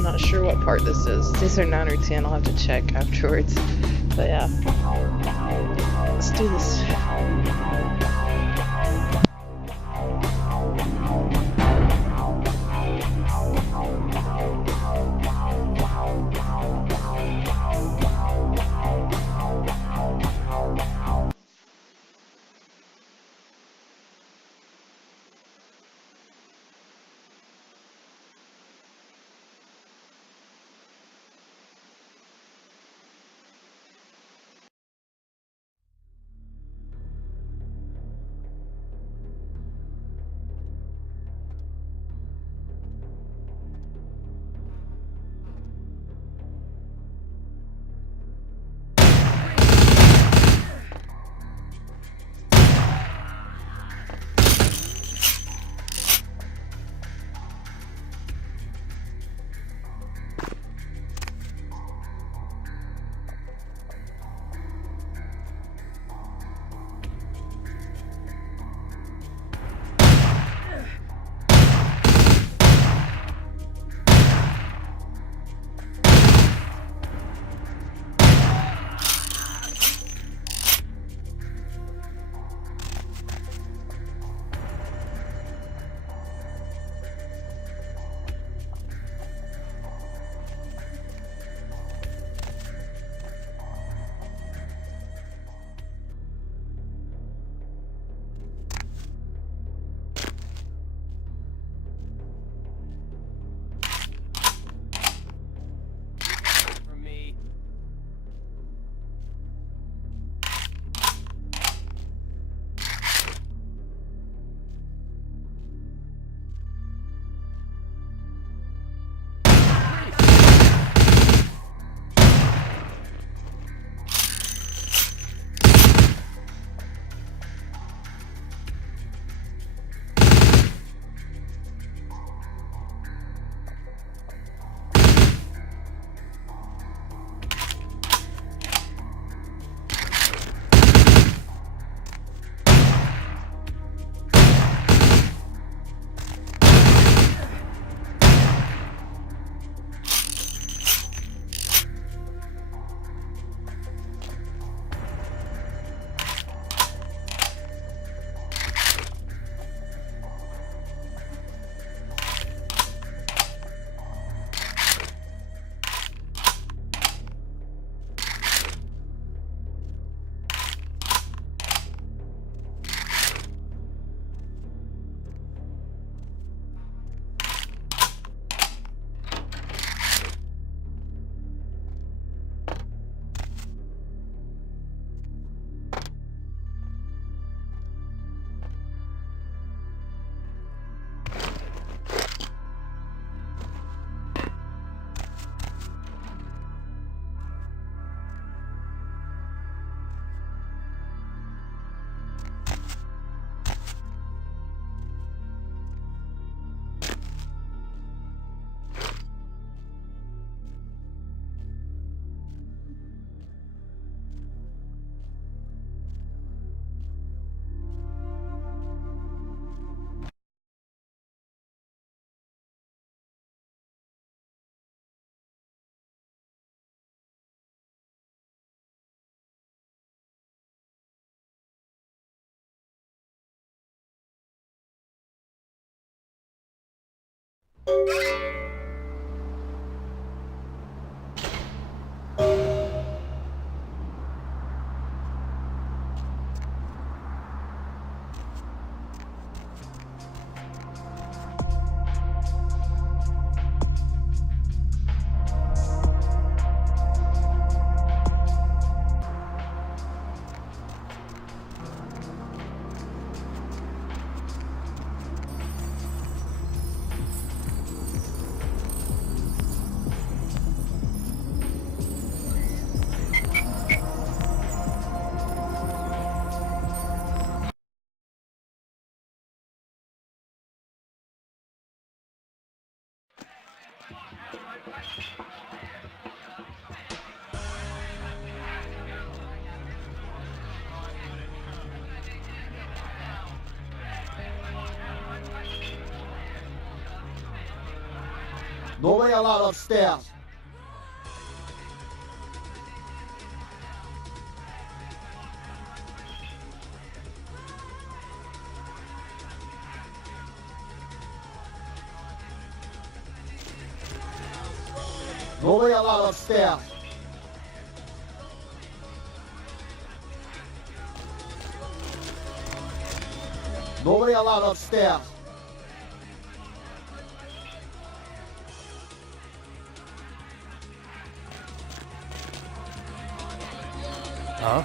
I'm not sure what part this is. These are non-routine. I'll have to check afterwards. But yeah, let's do this. Nobody allowed upstairs. Nobody allowed upstairs. Nobody allowed upstairs. Huh?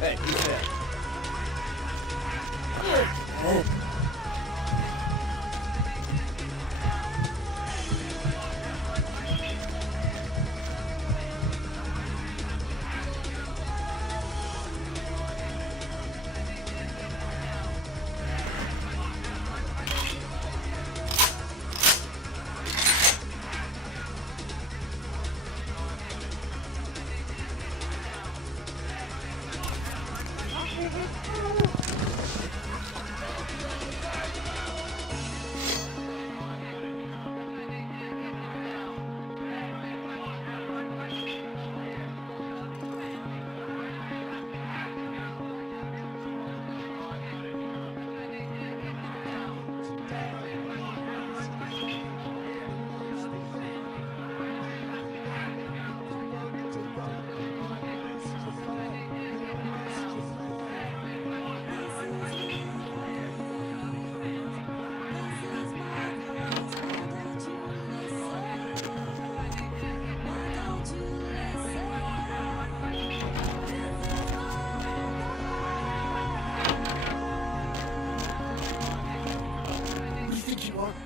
Hey, who's there?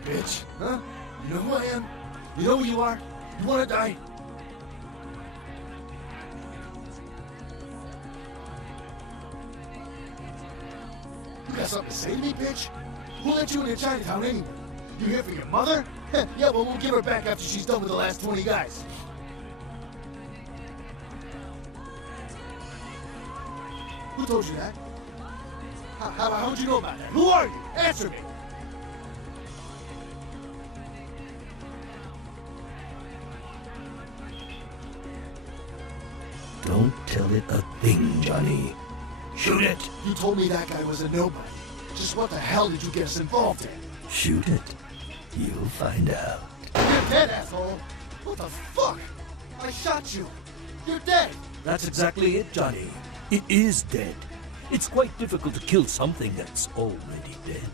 Bitch, huh? You know who I am? You know who you are? You wanna die? You got something to say to me, bitch? Who let you into Chinatown anyway? You here for your mother? Yeah, well, we'll give her back after she's done with the last 20 guys. Who told you that? How'd you know about that? Who are you? Answer me! Don't tell it a thing, Johnny. Shoot it! You told me that guy was a nobody. Just what the hell did you get us involved in? Shoot it. You'll find out. You're dead, asshole! What the fuck? I shot you! You're dead! That's exactly it, Johnny. It is dead. It's quite difficult to kill something that's already dead.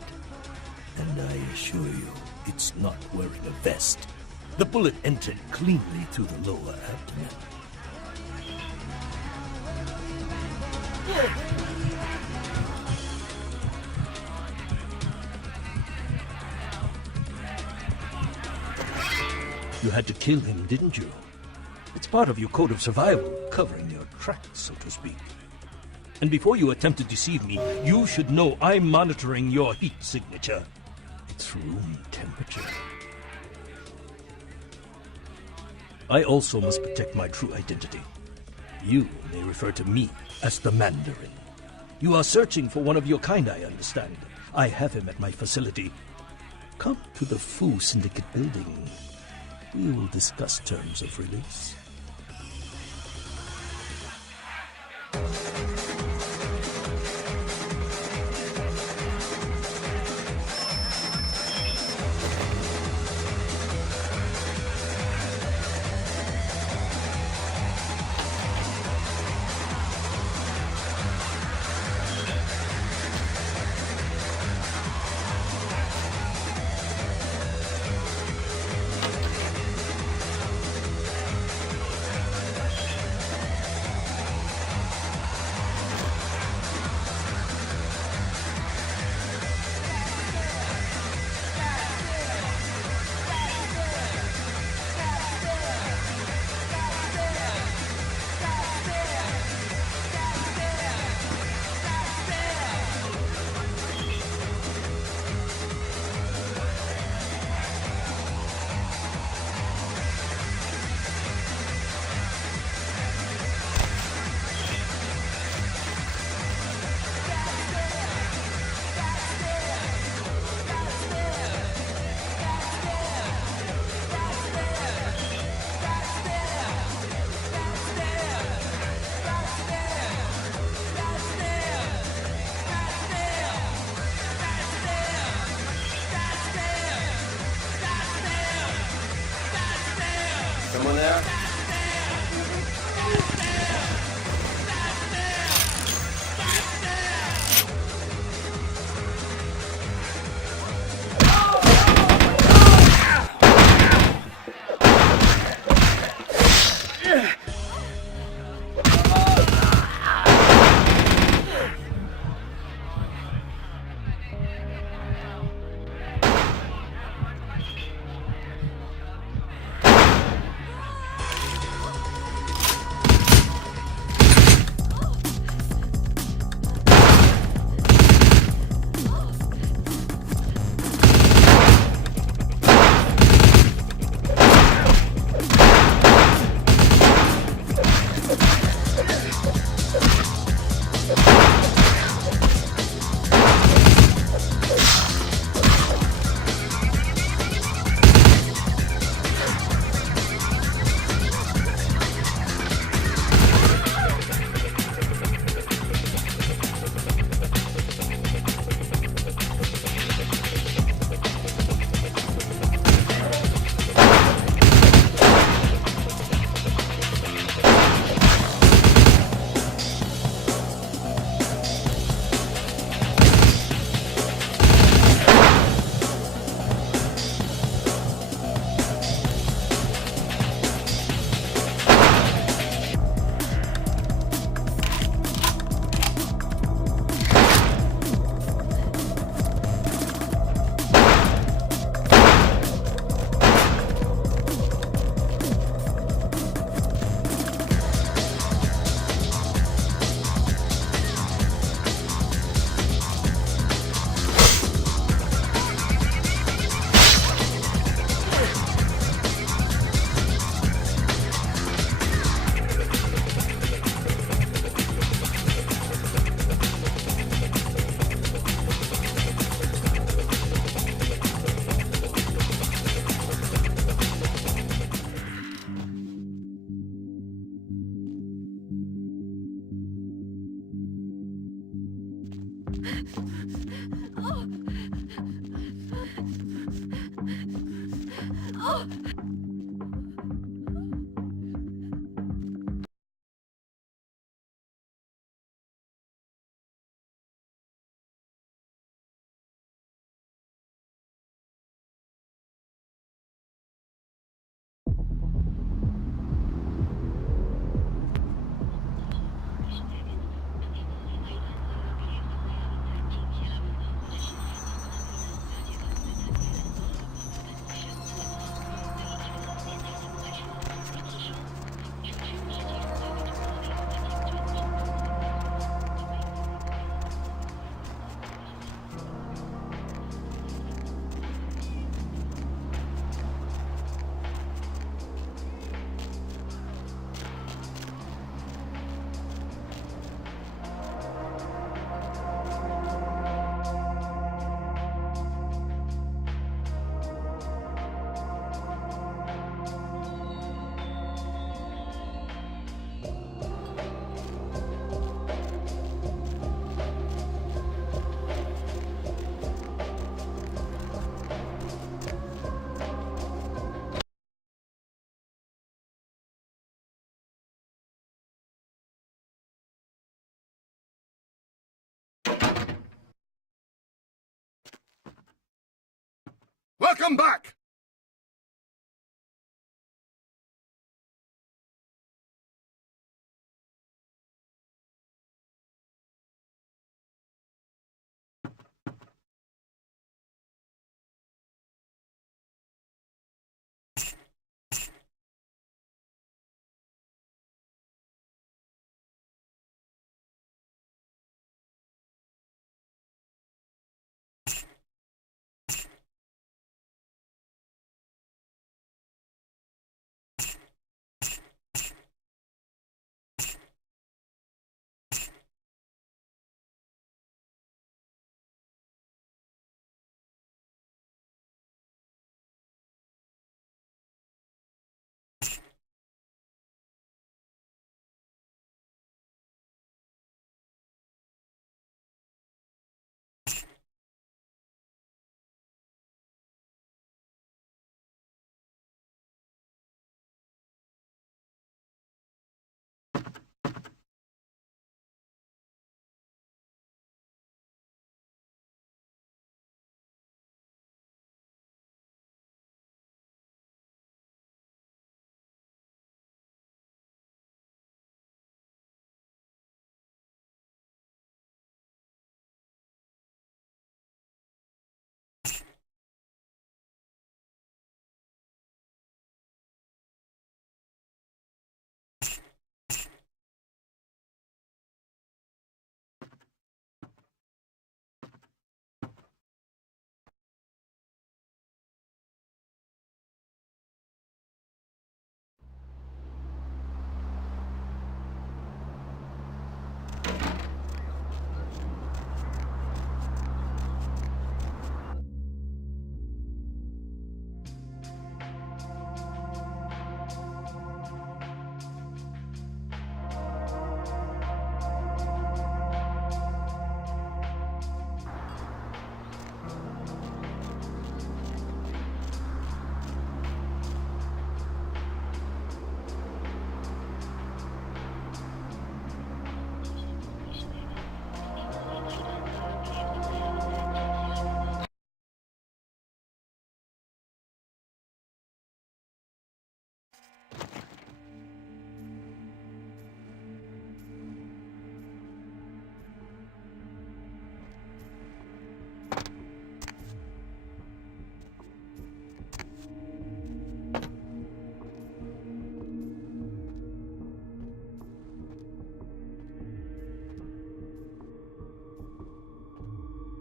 And I assure you, it's not wearing a vest. The bullet entered cleanly through the lower abdomen. You had to kill him, didn't you? It's part of your code of survival, covering your tracks, so to speak. And before you attempt to deceive me, you should know I'm monitoring your heat signature. It's room temperature. I also must protect my true identity. You may refer to me as the Mandarin. You are searching for one of your kind, I understand. I have him at my facility. Come to the Fu Syndicate building. We will discuss terms of release. Someone there? Knock him back!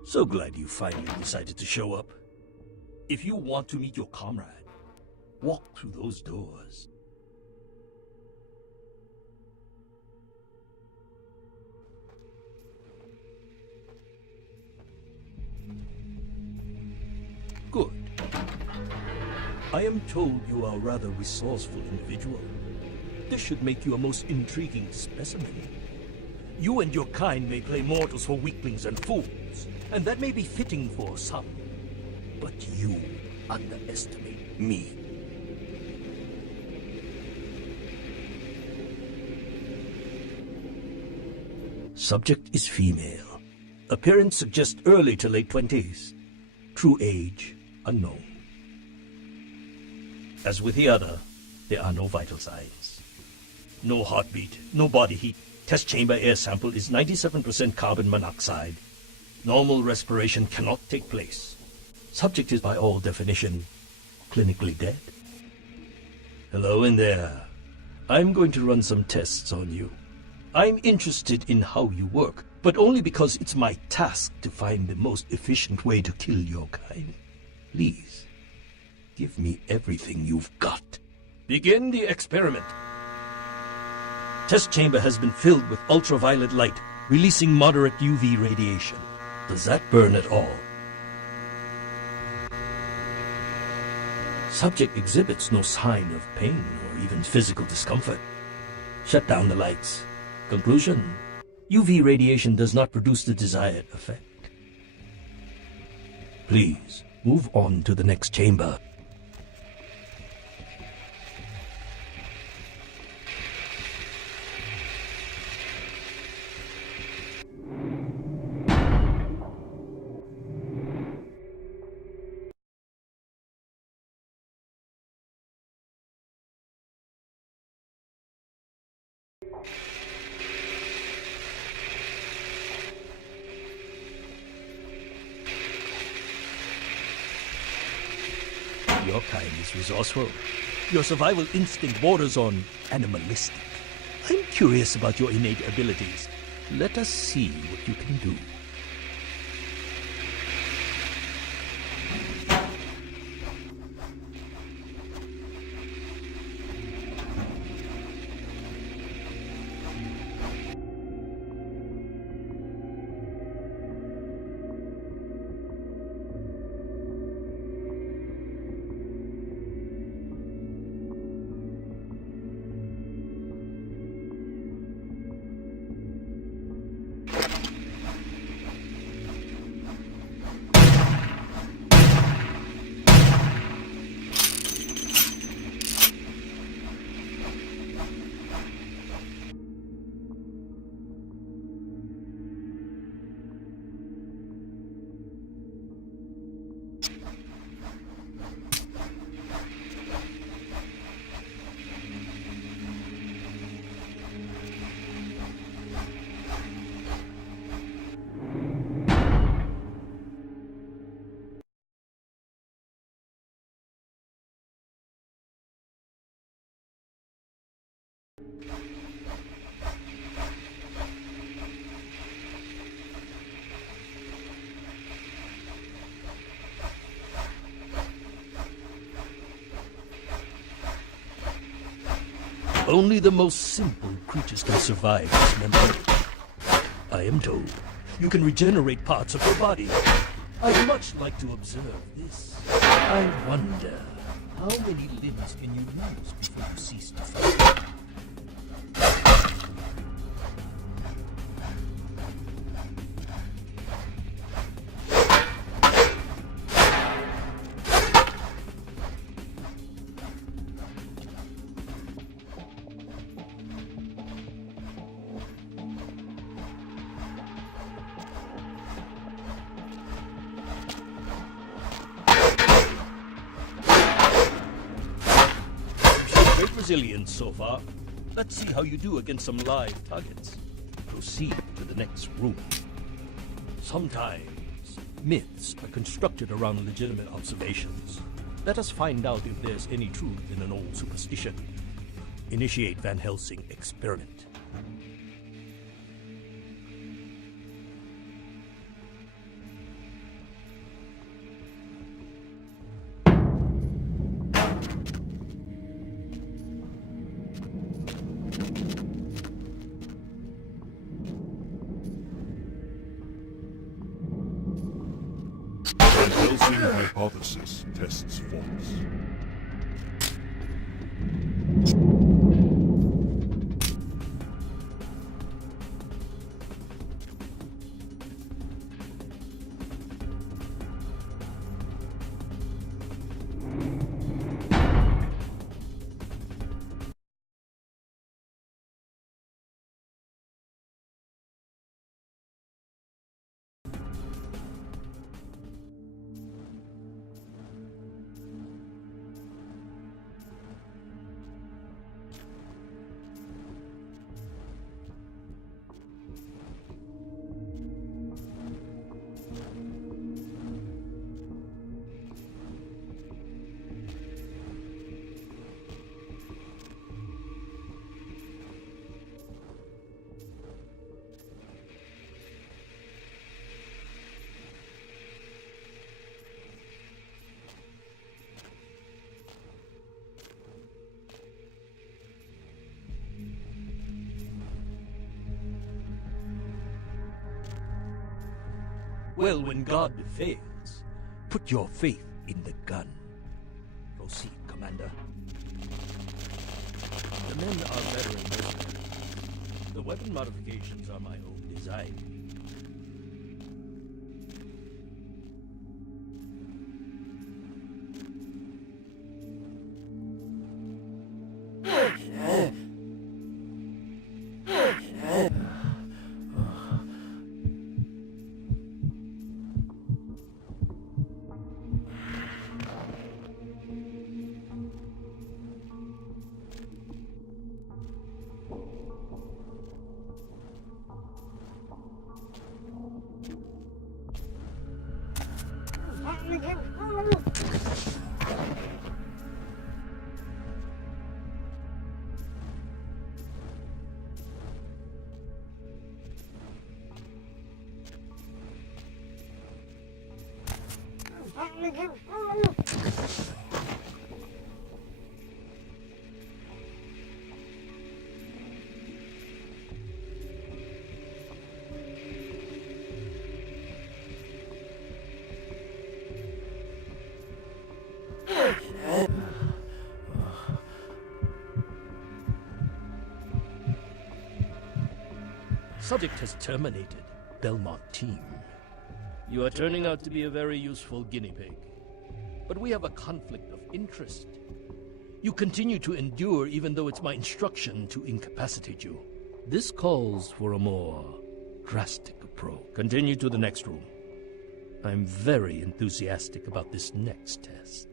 So glad you finally decided to show up. If you want to meet your comrade, walk through those doors. Good. I am told you are a rather resourceful individual. This should make you a most intriguing specimen. You and your kind may play mortals for weaklings and fools, and that may be fitting for some. But you underestimate me. Subject is female. Appearance suggests early to late 20s. True age, unknown. As with the other, there are no vital signs. No heartbeat, no body heat. Test chamber air sample is 97% carbon monoxide. Normal respiration cannot take place. Subject is by all definition clinically dead. Hello in there. I'm going to run some tests on you. I'm interested in how you work, but only because it's my task to find the most efficient way to kill your kind. Please, give me everything you've got. Begin the experiment. Test chamber has been filled with ultraviolet light, releasing moderate UV radiation. Does that burn at all? Subject exhibits no sign of pain or even physical discomfort. Shut down the lights. Conclusion: UV radiation does not produce the desired effect. Please, move on to the next chamber. Your kind is resourceful. Your survival instinct borders on animalistic. I'm curious about your innate abilities. Let us see what you can do. Only the most simple creatures can survive this memory. I am told you can regenerate parts of your body. I'd much like to observe this. I wonder, how many limbs can you lose before you cease to fight? Great resilience so far. Let's see how you do against some live targets. Proceed to the next room. Sometimes myths are constructed around legitimate observations. Let us find out if there's any truth in an old superstition. Initiate Van Helsing experiment. Van Helsing hypothesis tests false. Well, when God fails, put your faith in the gun. Proceed, Commander. The men are veteran mercenaries. The weapon modifications are my own design. Subject has terminated. Belmont team. You are turning out to be a very useful guinea pig. But we have a conflict of interest. You continue to endure even though it's my instruction to incapacitate you. This calls for a more drastic approach. Continue to the next room. I'm very enthusiastic about this next test.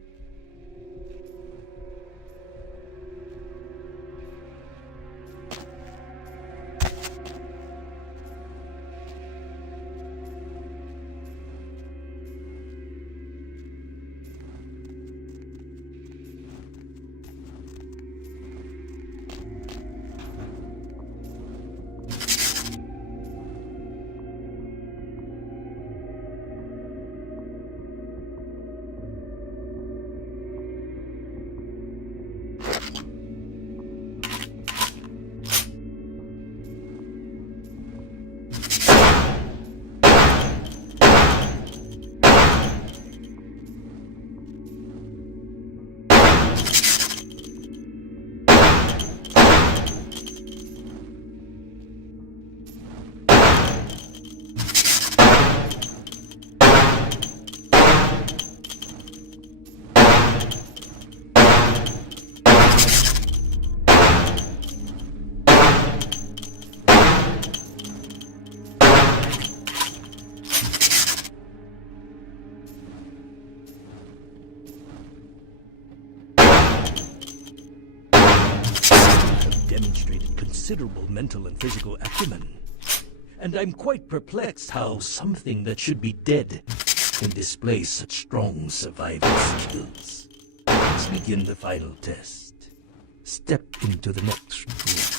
Demonstrated considerable mental and physical acumen. And I'm quite perplexed how something that should be dead can display such strong survival skills. Let's begin the final test. Step into the next room.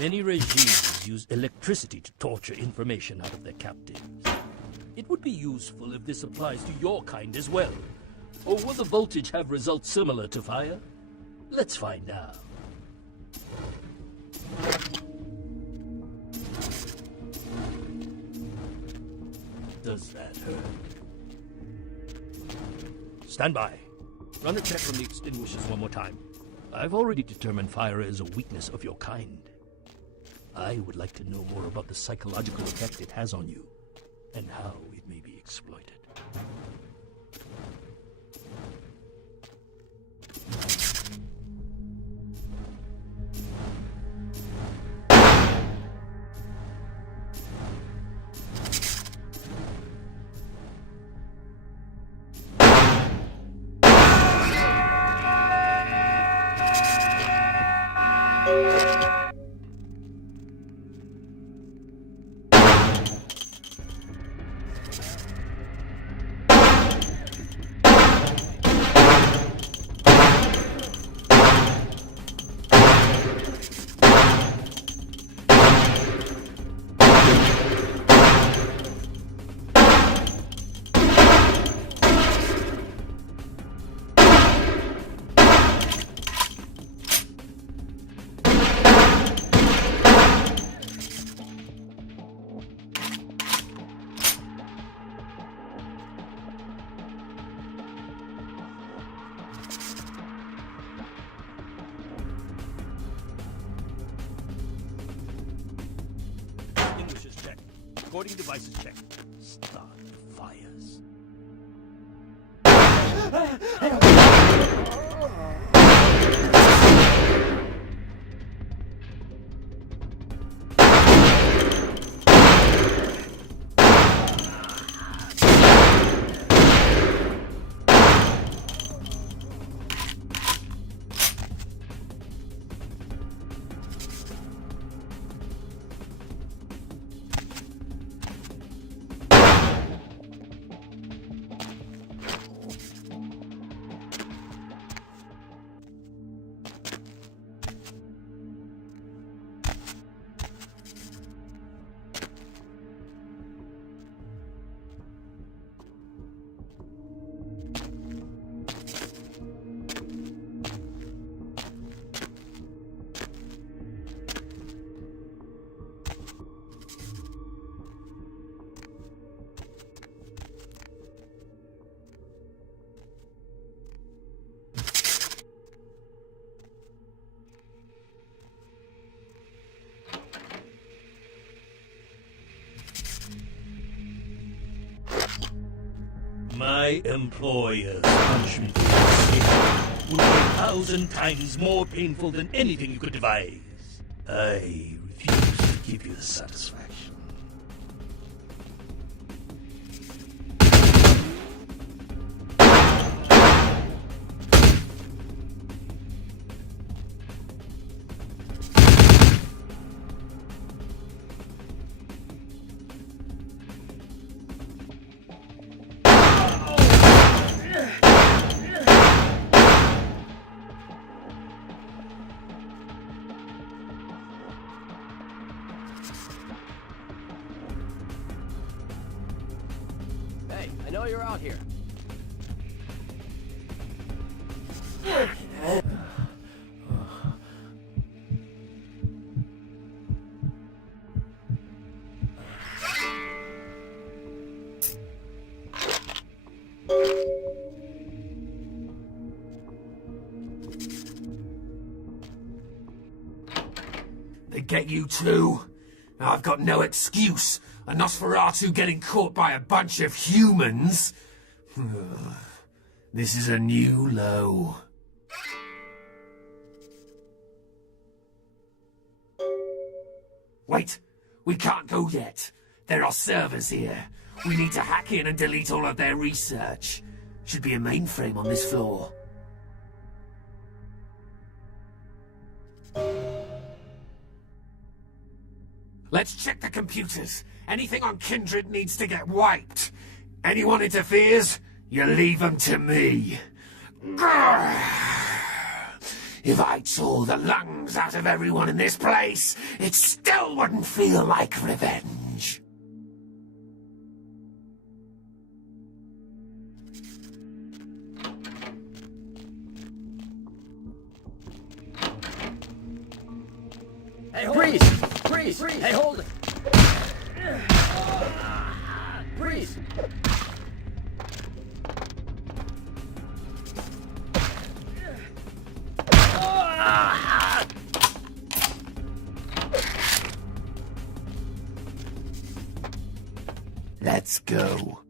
Many regimes use electricity to torture information out of their captives. It would be useful if this applies to your kind as well. Or will the voltage have results similar to fire? Let's find out. Does that hurt? Stand by. Run a check from the extinguishers one more time. I've already determined fire is a weakness of your kind. I would like to know more about the psychological effect it has on you, and how it may be exploited. Recording devices check. Start the fires. My employer's punishment for your sin will be 1,000 times more painful than anything you could devise. I refuse to give you the satisfaction. Hey, I know you're out here. They get you too? I've got no excuse. A Nosferatu getting caught by a bunch of humans? This is a new low. Wait, we can't go yet. There are servers here. We need to hack in and delete all of their research. Should be a mainframe on this floor. Let's check the computers. Anything on Kindred needs to get wiped. Anyone interferes, you leave them to me. Grrr. If I tore the lungs out of everyone in this place, it still wouldn't feel like revenge. Hey, freeze! Freeze! Hey, hold it! Freeze! Let's go.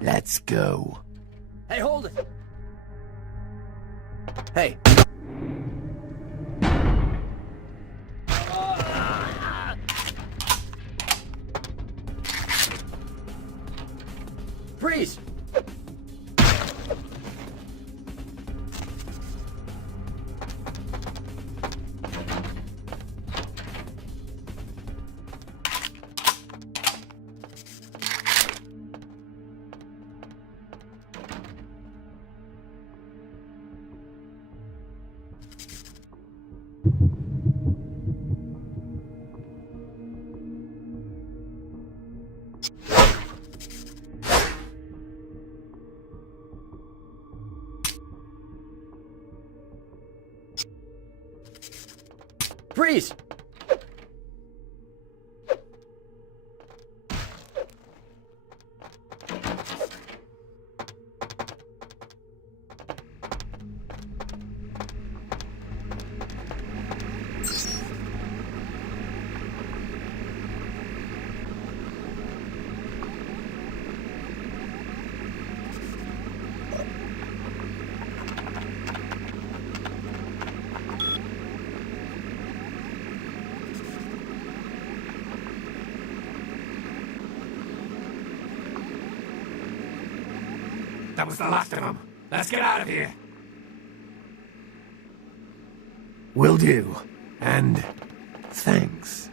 Let's go. Hey, hold it! Hey! Freeze! Freeze! That was the last of them. Let's get out of here. Will do. And thanks.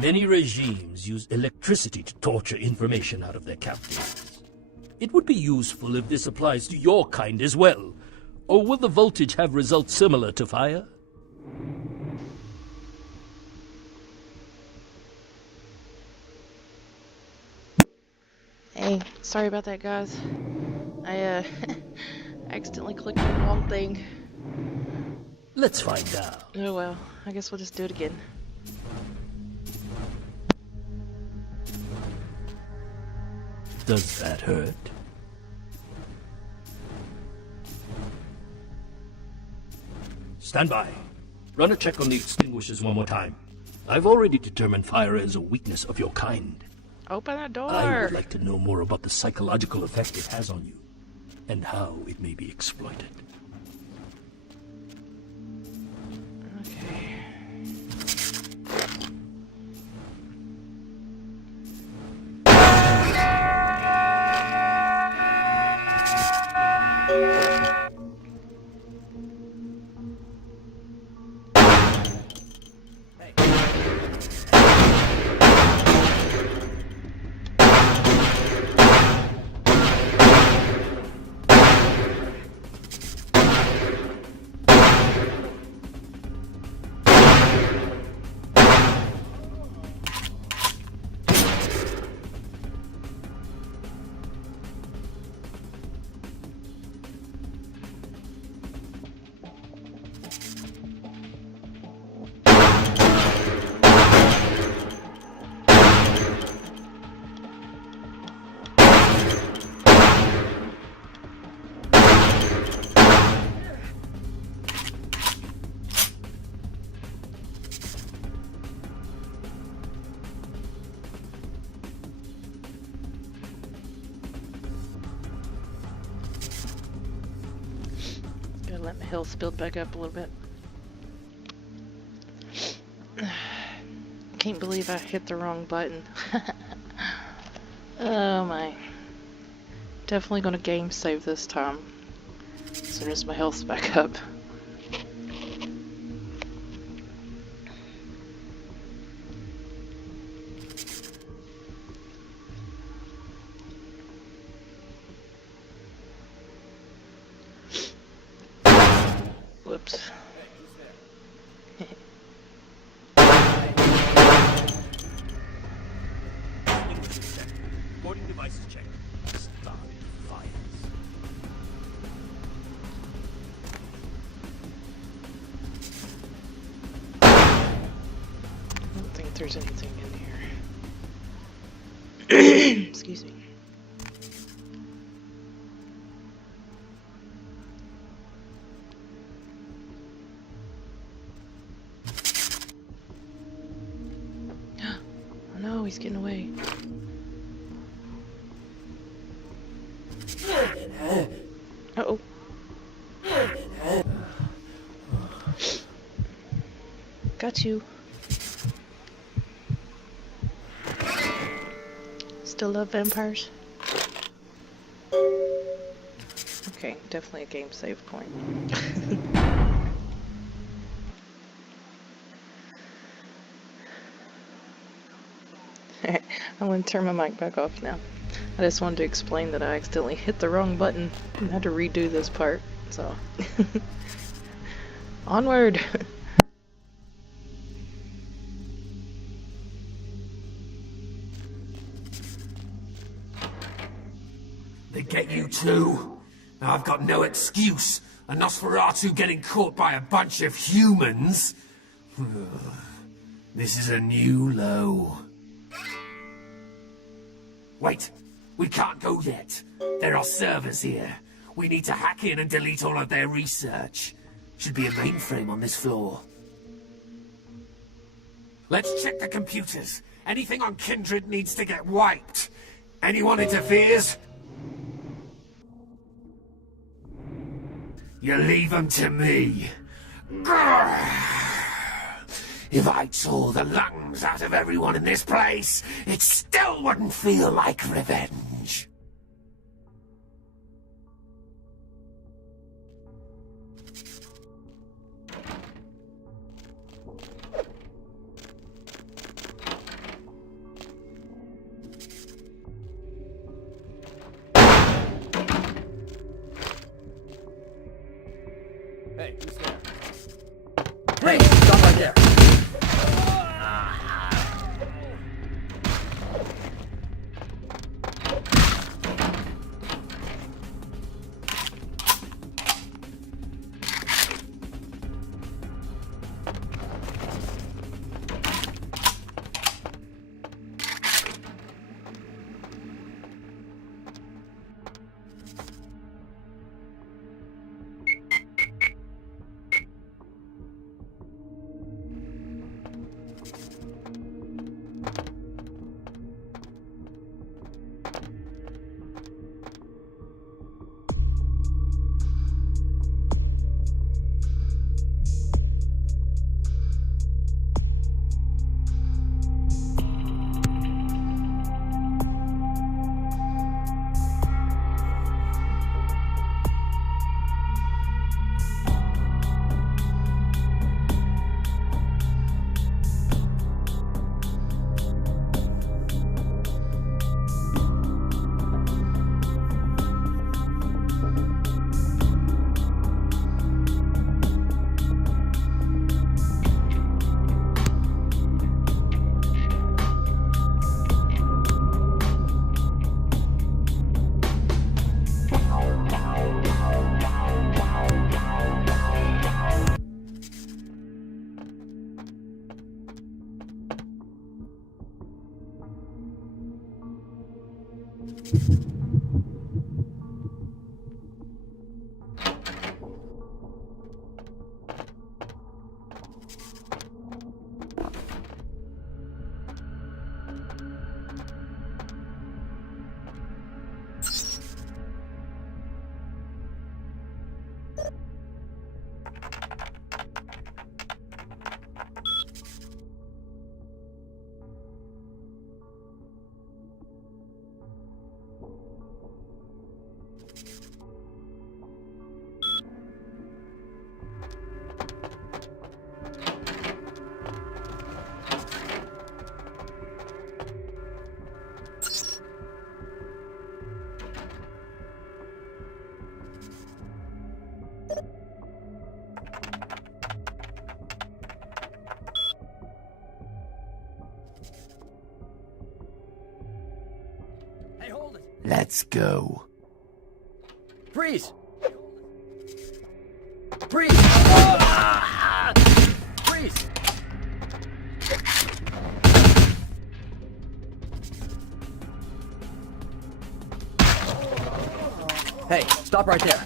Many regimes use electricity to torture information out of their captives. It would be useful if this applies to your kind as well. Or will the voltage have results similar to fire? Hey, sorry about that, guys. I accidentally clicked on the wrong thing. Let's find out. Oh well, I guess we'll just do it again. Does that hurt? Stand by. Run a check on the extinguishers one more time. I've already determined fire is a weakness of your kind. Open the door! I would like to know more about the psychological effect it has on you, and how it may be exploited. Okay. Gotta let my health build back up a little bit. Can't believe I hit the wrong button. Oh my. Definitely gonna game save this time. As soon as my health's back up. Whoops. Boarding devices checked. Start fires. I don't think there's anything in here. Excuse me. Oh no, he's getting away. Uh-oh. Got you. Still love vampires? Okay, definitely a game save point. I'm gonna turn my mic back off now. I just wanted to explain that I accidentally hit the wrong button and had to redo this part, so. Onward! They get you too? Now I've got no excuse. A Nosferatu getting caught by a bunch of humans? This is a new low. Wait, we can't go yet. There are servers here. We need to hack in and delete all of their research. Should be a mainframe on this floor. Let's check the computers. Anything on Kindred needs to get wiped. Anyone interferes? You leave them to me. If I tore the lungs out of everyone in this place, it still wouldn't feel like revenge. Hey, hold it! Let's go. Freeze! Freeze! Ah! Freeze! Hey, stop right there.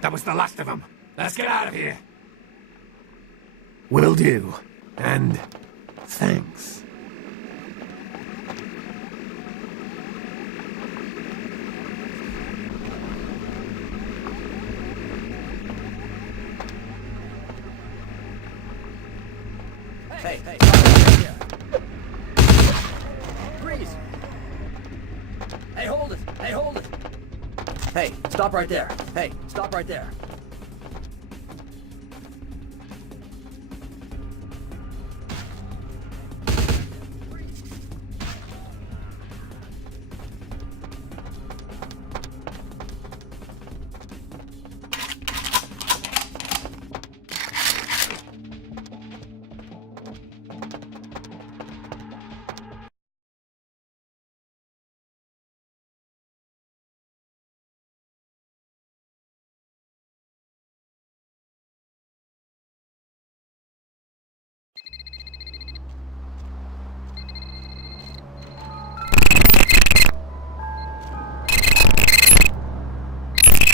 That was the last of them. Let's get out of here. Will do. And thanks. Hey, hey, stop right here. Freeze! Hey, hold it! Hey, hold it! Hey, stop right there. Hey, stop right there.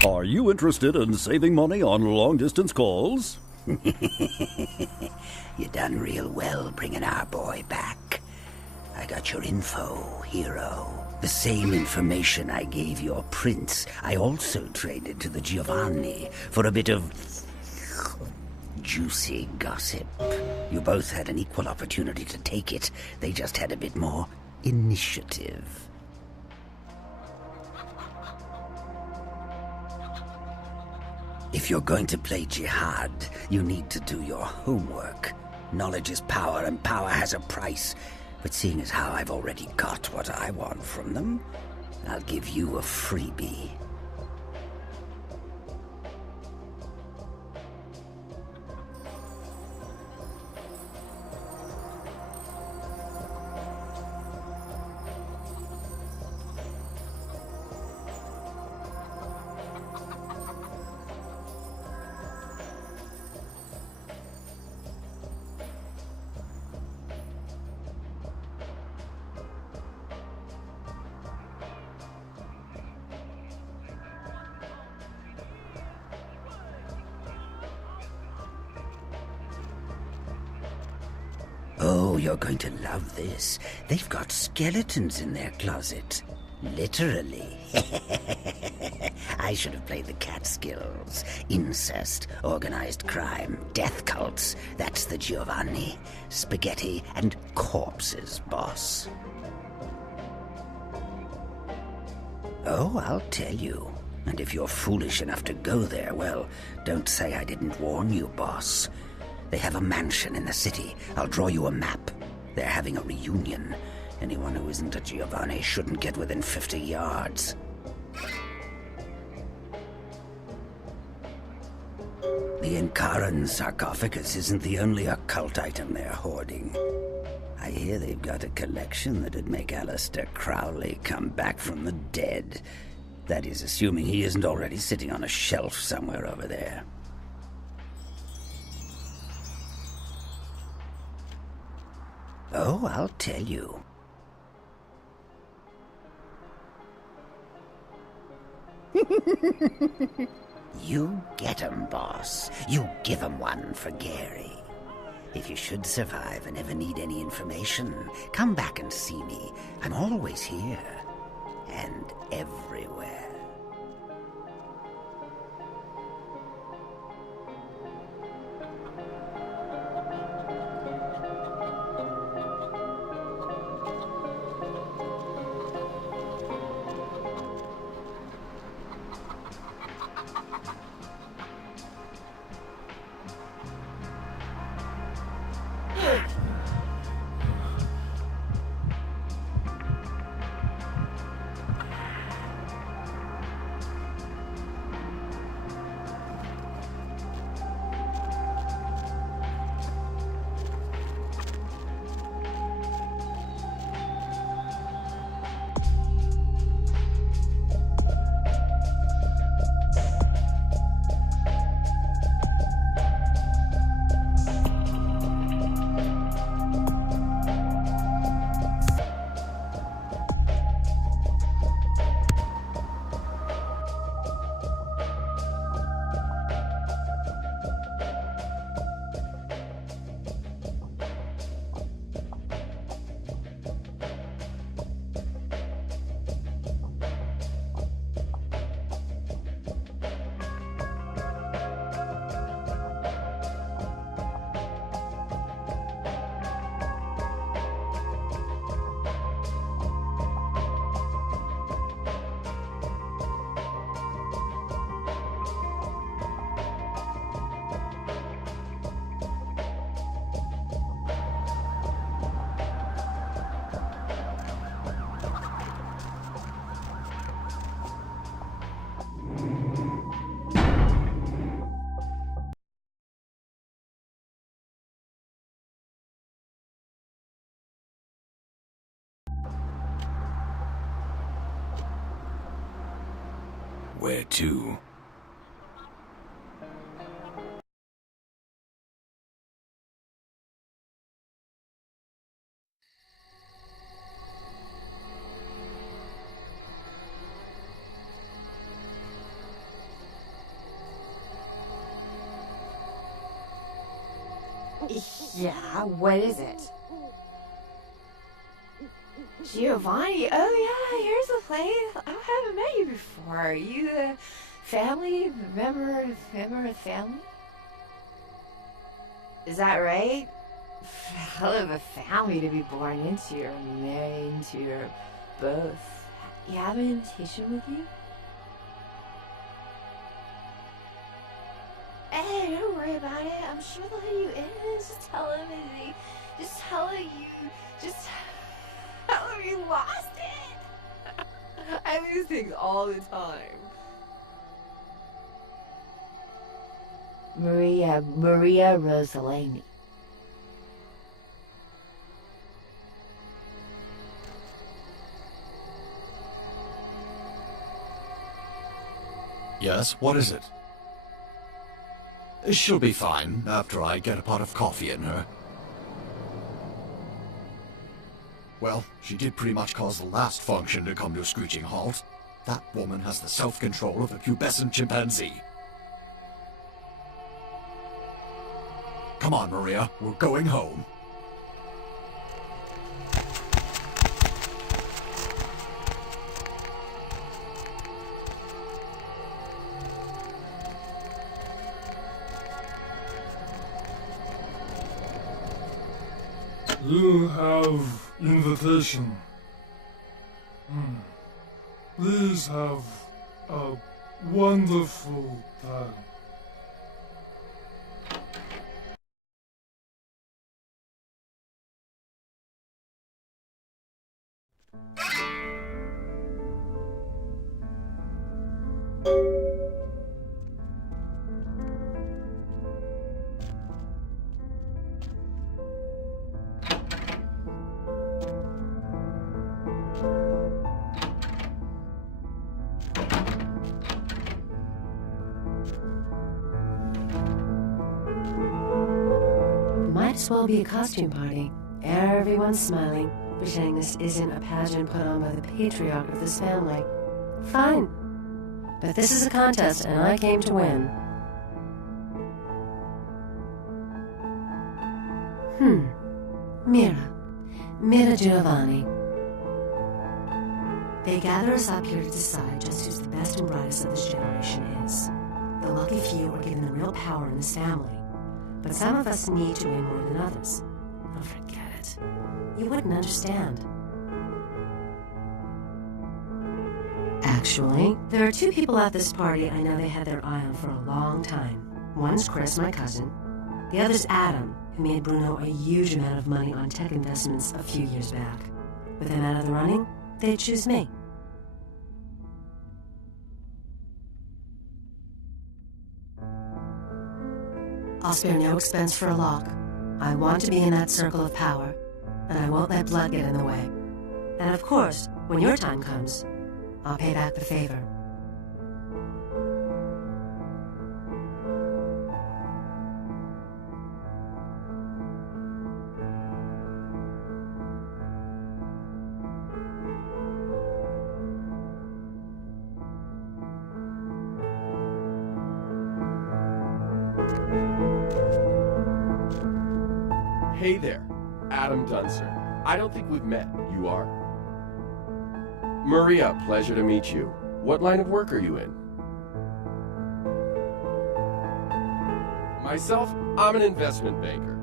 Are you interested in saving money on long-distance calls? You done real well bringing our boy back. I got your info, hero. The same information I gave your prince, I also traded to the Giovanni for a bit of juicy gossip. You both had an equal opportunity to take it. They just had a bit more initiative. If you're going to play jihad, you need to do your homework. Knowledge is power, and power has a price. But seeing as how I've already got what I want from them, I'll give you a freebie. Oh, you're going to love this. They've got skeletons in their closet. Literally. I should have played the Catskills. Incest, organized crime, death cults. That's the Giovanni. Spaghetti and corpses, boss. Oh, I'll tell you. And if you're foolish enough to go there, well, don't say I didn't warn you, boss. They have a mansion in the city. I'll draw you a map. They're having a reunion. Anyone who isn't a Giovanni shouldn't get within 50 yards. The Incaran sarcophagus isn't the only occult item they're hoarding. I hear they've got a collection that'd make Aleister Crowley come back from the dead. That is, assuming he isn't already sitting on a shelf somewhere over there. Oh, I'll tell you. You get 'em, boss. You give 'em one for Gary. If you should survive and ever need any information, come back and see me. I'm always here. And everywhere. Where to? Yeah, what is it? Giovanni? Oh yeah, here's the place. I haven't met you before. Are you the family? Member of family? Is that right? Hell of a family to be born into or married into or both. You have an invitation with you? Hey, don't worry about it. I'm sure they'll let you in. Just tell them just tell them you lost it. I lose things all the time. Maria Rosalini. Yes, what is it? She'll be fine after I get a pot of coffee in her. Well, she did pretty much cause the last function to come to a screeching halt. That woman has the self-control of a pubescent chimpanzee. Come on, Maria, we're going home. You have invitation. Please have a wonderful time. Might as well be a costume party. Everyone's smiling, pretending this isn't a pageant put on by the patriarch of this family. Fine. But this is a contest, and I came to win. Mira Giovanni. They gather us up here to decide just who's the best and brightest of this generation is. The lucky few are given the real power in this family. But some of us need to win more than others. Oh, forget it. You wouldn't understand. Actually, there are two people at this party I know they had their eye on for a long time. One's Chris, my cousin. The other's Adam, who made Bruno a huge amount of money on tech investments a few years back. With him out of the running, they'd choose me. I'll spare no expense for a lock. I want to be in that circle of power, and I won't let blood get in the way. And of course, when your time comes, I'll pay back the favor. Hey there, Adam Dunster. I don't think we've met. You are? Maria, pleasure to meet you. What line of work are you in? Myself, I'm an investment banker.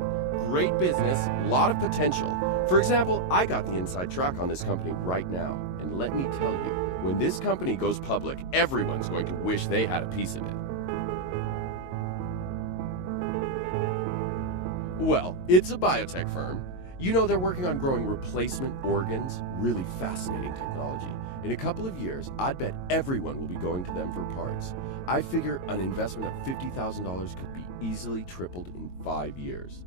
Great business, lot of potential. For example, I got the inside track on this company right now. And let me tell you, when this company goes public, everyone's going to wish they had a piece of it. Well, it's a biotech firm. You know, they're working on growing replacement organs. Really fascinating technology. In a couple of years, I'd bet everyone will be going to them for parts. I figure an investment of $50,000 could be easily tripled in 5 years.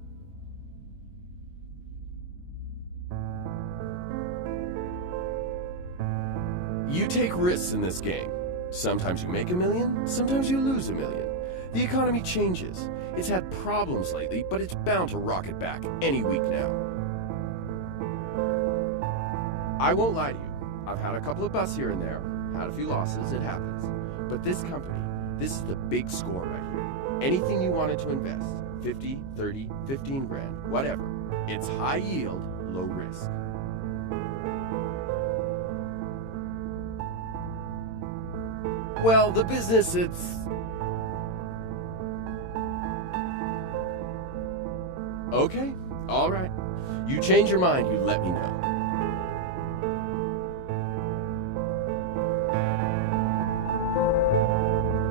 You take risks in this game. Sometimes you make $1 million, sometimes you lose $1 million. The economy changes. It's had problems lately, but it's bound to rocket back any week now. I won't lie to you. I've had a couple of busts here and there, had a few losses, it happens. But this company, this is the big score right here. Anything you wanted to invest, 50, 30, 15 grand, whatever. It's high yield, low risk. Well, the business, it's... Okay, all right. You change your mind, you let me know.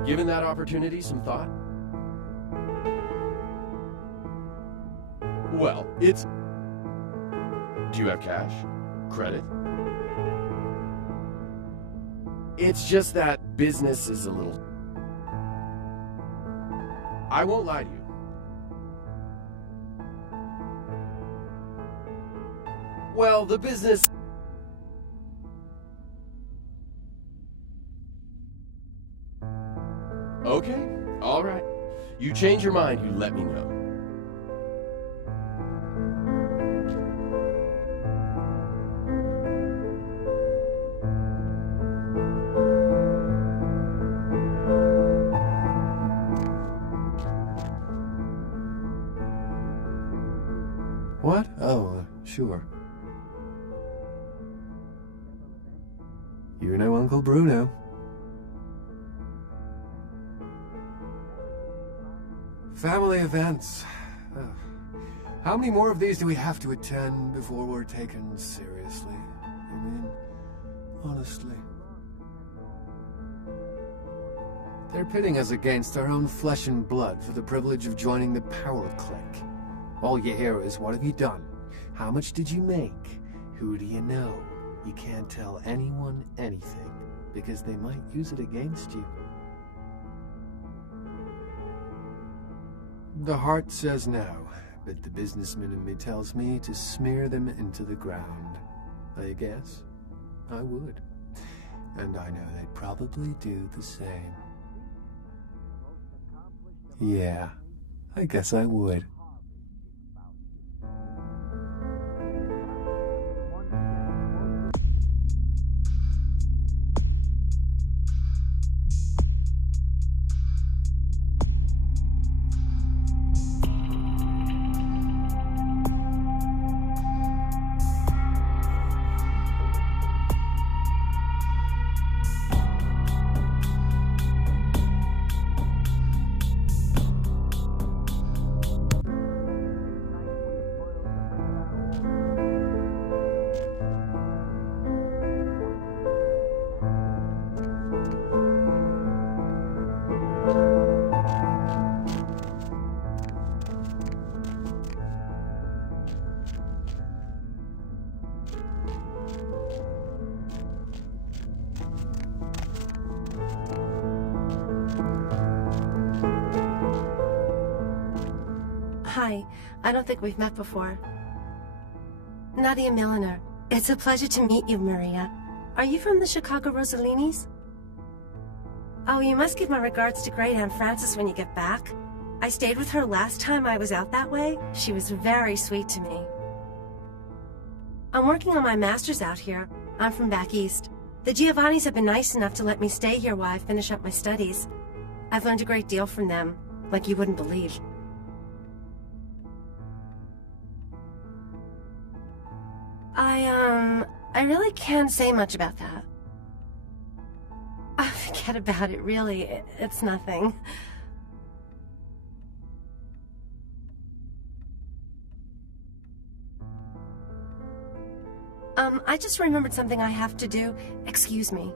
Given that opportunity some thought? Well, it's... Do you have cash? Credit? It's just that business is a little... I won't lie to you. Well, the business... Okay, all right. You change your mind, you let me know. What? Oh, sure. You know Uncle Bruno. Family events. How many more of these do we have to attend before we're taken seriously? I mean, honestly. They're pitting us against our own flesh and blood for the privilege of joining the power clique. All you hear is, what have you done? How much did you make? Who do you know? You can't tell anyone anything, because they might use it against you. The heart says no, but the businessman in me tells me to smear them into the ground. I guess I would. And I know they'd probably do the same. Yeah, I guess I would. Hi, I don't think we've met before. Nadia Milliner. It's a pleasure to meet you, Maria. Are you from the Chicago Rosalinis? Oh, you must give my regards to Great Aunt Frances when you get back. I stayed with her last time I was out that way. She was very sweet to me. I'm working on my master's out here. I'm from back east. The Giovannis have been nice enough to let me stay here while I finish up my studies. I've learned a great deal from them, like you wouldn't believe. I really can't say much about that. Forget about it, really. It's nothing. I just remembered something I have to do. Excuse me.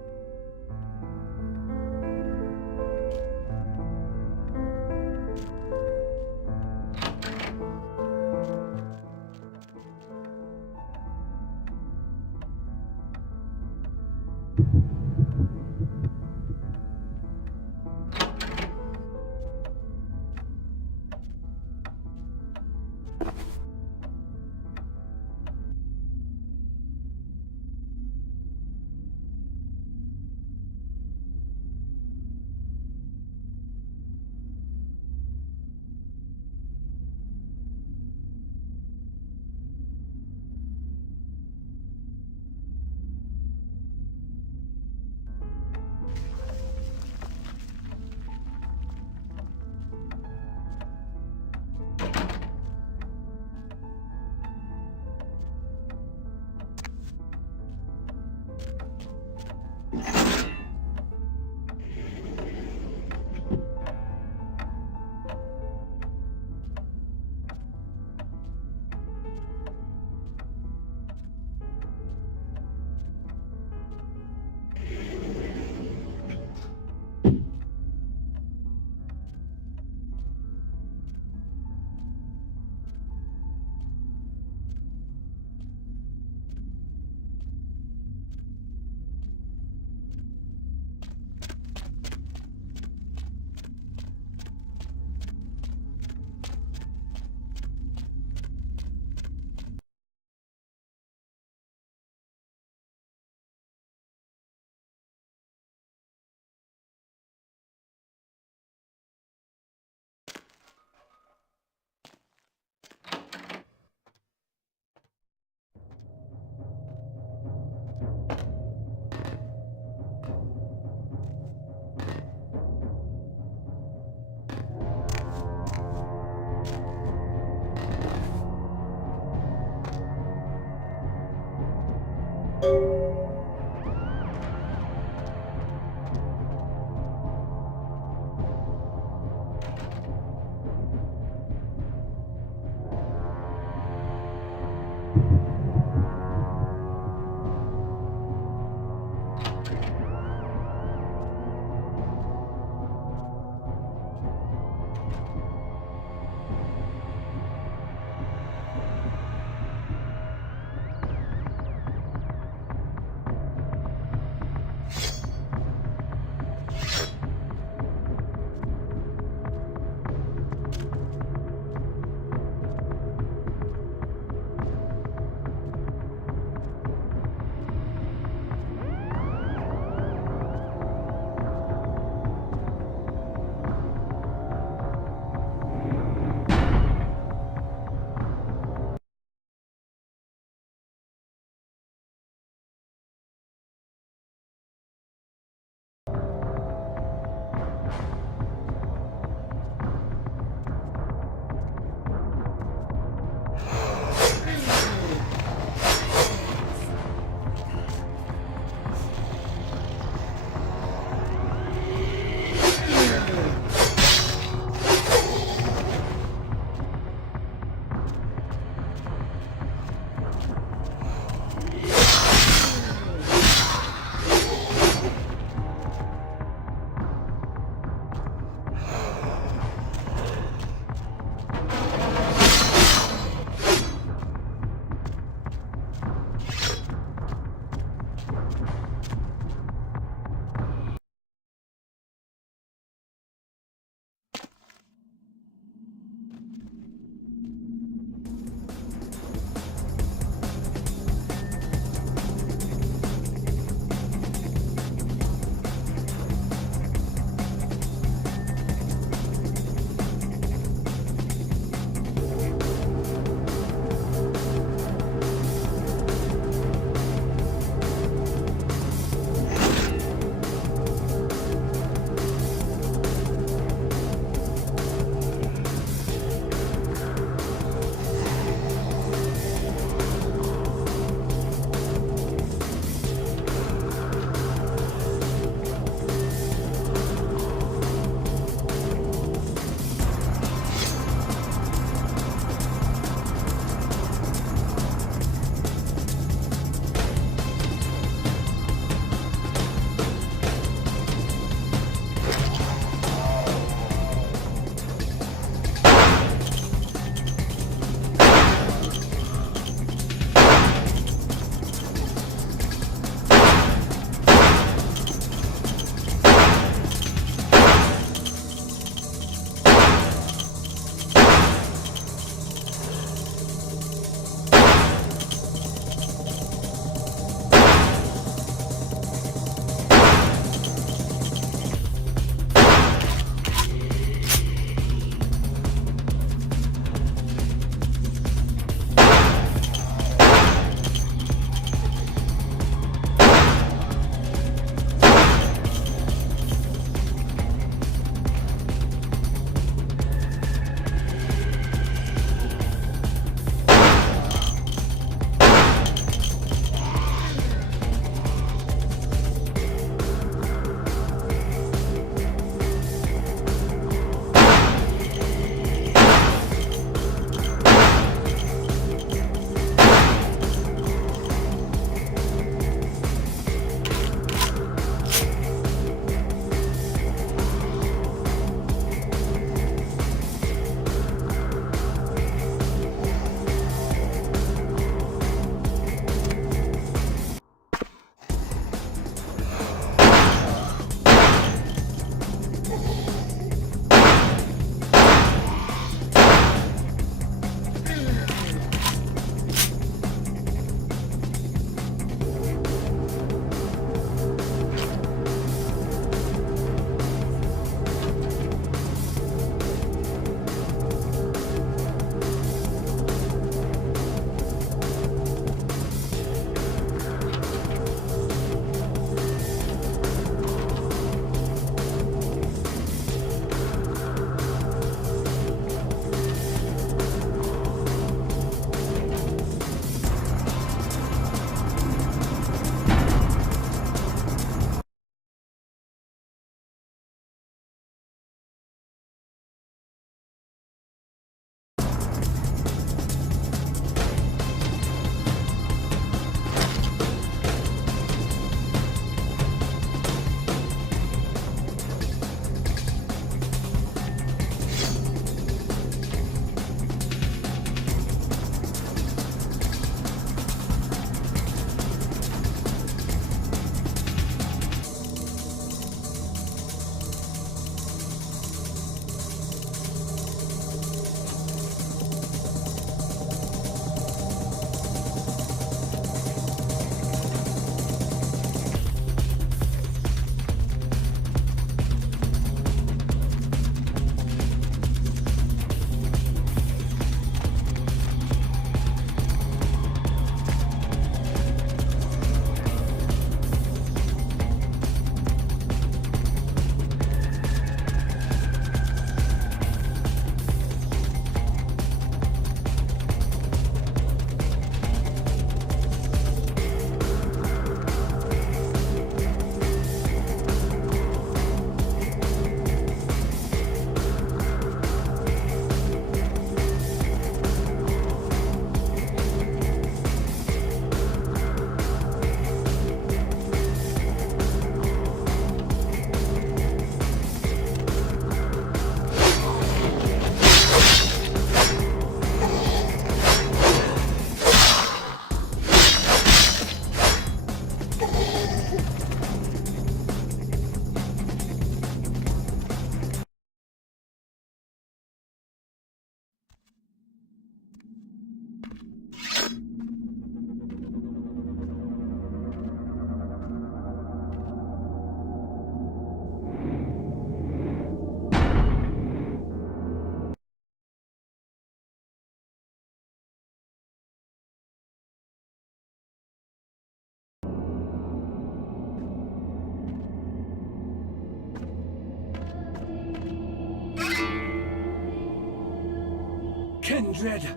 Kindred,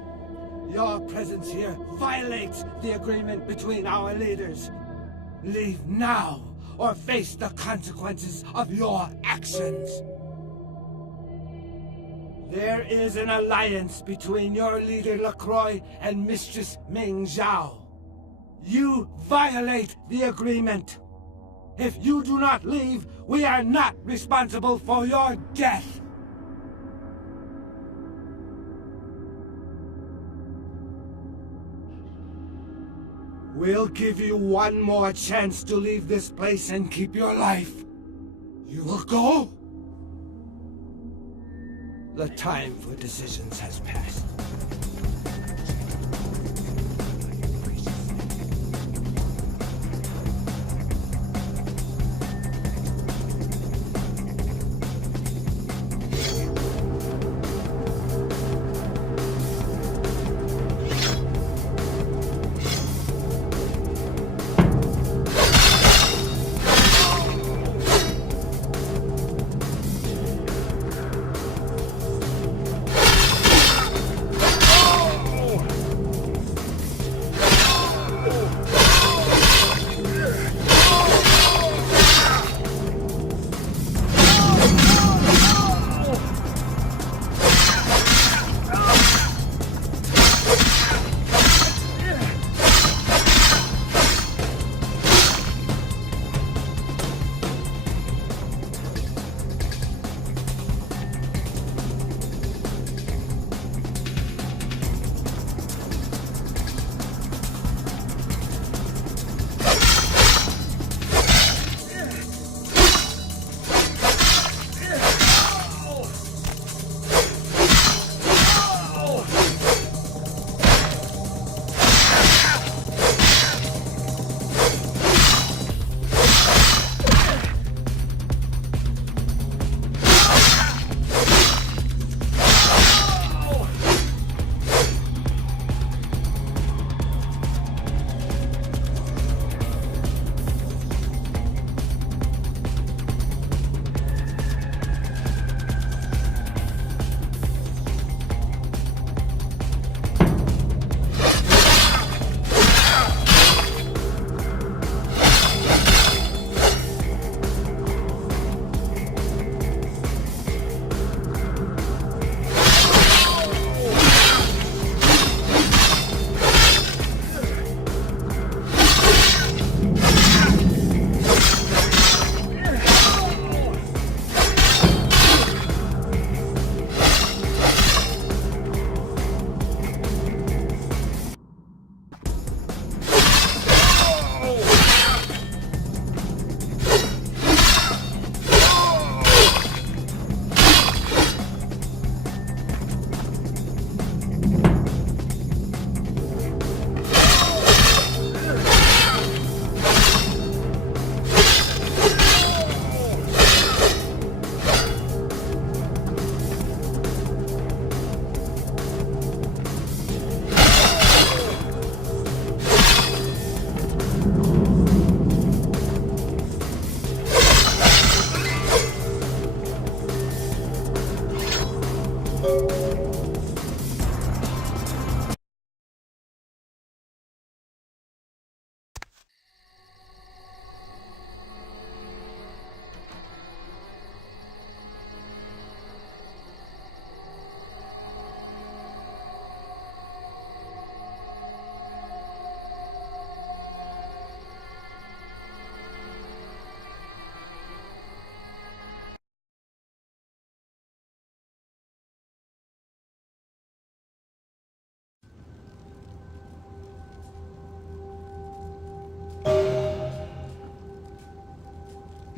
your presence here violates the agreement between our leaders. Leave now, or face the consequences of your actions. There is an alliance between your leader LaCroix and Mistress Ming Zhao. You violate the agreement. If you do not leave, we are not responsible for your death. We'll give you one more chance to leave this place and keep your life. You will go? The time for decisions has passed.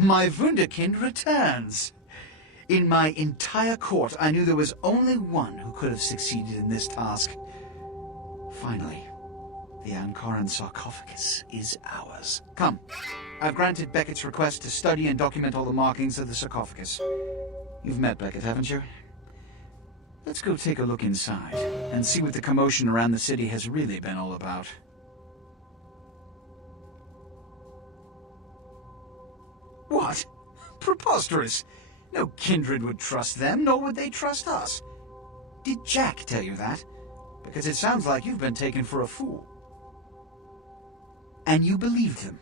My Wunderkind returns. In my entire court, I knew there was only one who could have succeeded in this task. Finally, the Ankaran sarcophagus is ours. Come, I've granted Beckett's request to study and document all the markings of the sarcophagus. You've met Beckett, haven't you? Let's go take a look inside and see what the commotion around the city has really been all about. What? Preposterous! No kindred would trust them, nor would they trust us. Did Jack tell you that? Because it sounds like you've been taken for a fool. And you believed them.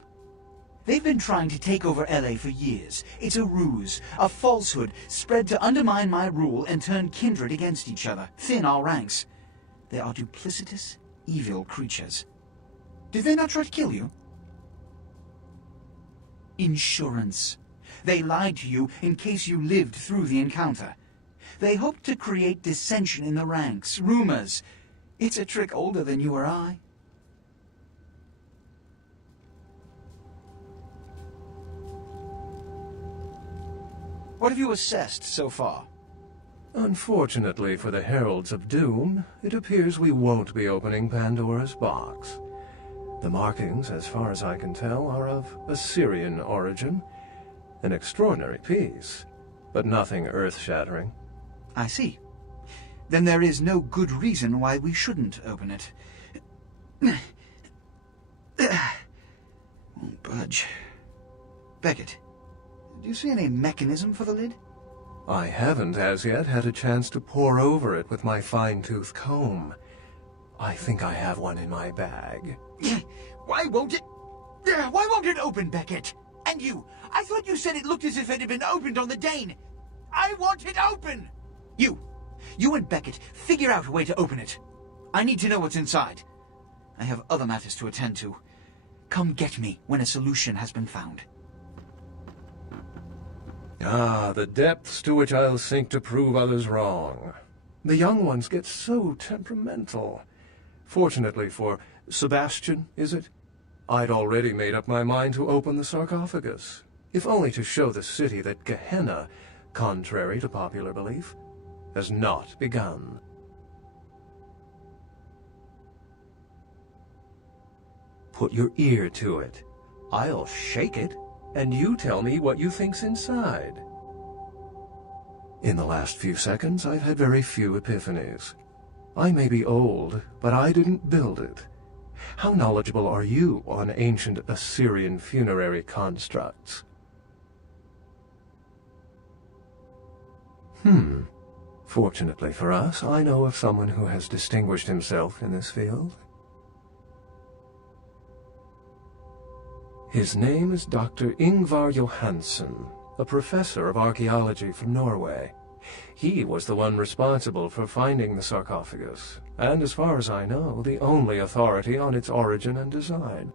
They've been trying to take over LA for years. It's a ruse, a falsehood, spread to undermine my rule and turn kindred against each other, thin our ranks. They are duplicitous, evil creatures. Did they not try to kill you? Insurance. They lied to you in case you lived through the encounter. They hoped to create dissension in the ranks, rumors. It's a trick older than you or I. What have you assessed so far? Unfortunately for the Heralds of Doom, it appears we won't be opening Pandora's box. The markings, as far as I can tell, are of Assyrian origin. An extraordinary piece, but nothing earth-shattering. I see. Then there is no good reason why we shouldn't open it. Won't budge. Beckett, do you see any mechanism for the lid? I haven't as yet had a chance to pore over it with my fine-tooth comb. I think I have one in my bag. Why won't it open, Beckett? And you, I thought you said it looked as if it had been opened on the Dane. I want it open! You and Beckett, figure out a way to open it. I need to know what's inside. I have other matters to attend to. Come get me when a solution has been found. Ah, the depths to which I'll sink to prove others wrong. The young ones get so temperamental. Fortunately for Sebastian, is it? I'd already made up my mind to open the sarcophagus, if only to show the city that Gehenna, contrary to popular belief, has not begun. Put your ear to it. I'll shake it, and you tell me what you think's inside. In the last few seconds, I've had very few epiphanies. I may be old, but I didn't build it. How knowledgeable are you on ancient Assyrian funerary constructs? Fortunately for us, I know of someone who has distinguished himself in this field. His name is Dr. Ingvar Johansen, a professor of archaeology from Norway. He was the one responsible for finding the sarcophagus, and as far as I know, the only authority on its origin and design.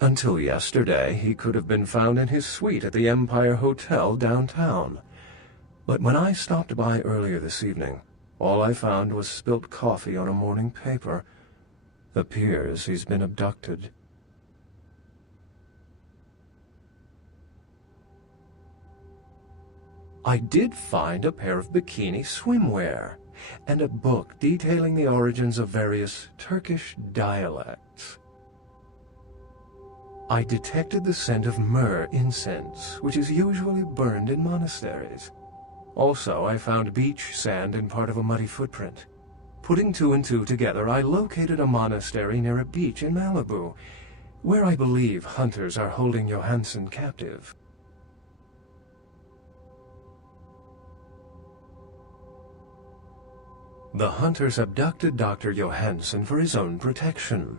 Until yesterday, he could have been found in his suite at the Empire Hotel downtown. But when I stopped by earlier this evening, all I found was spilt coffee on a morning paper. Appears he's been abducted. I did find a pair of bikini swimwear, and a book detailing the origins of various Turkish dialects. I detected the scent of myrrh incense, which is usually burned in monasteries. Also, I found beach sand in part of a muddy footprint. Putting two and two together, I located a monastery near a beach in Malibu, where I believe hunters are holding Johansen captive. The hunters abducted Dr. Johansen for his own protection,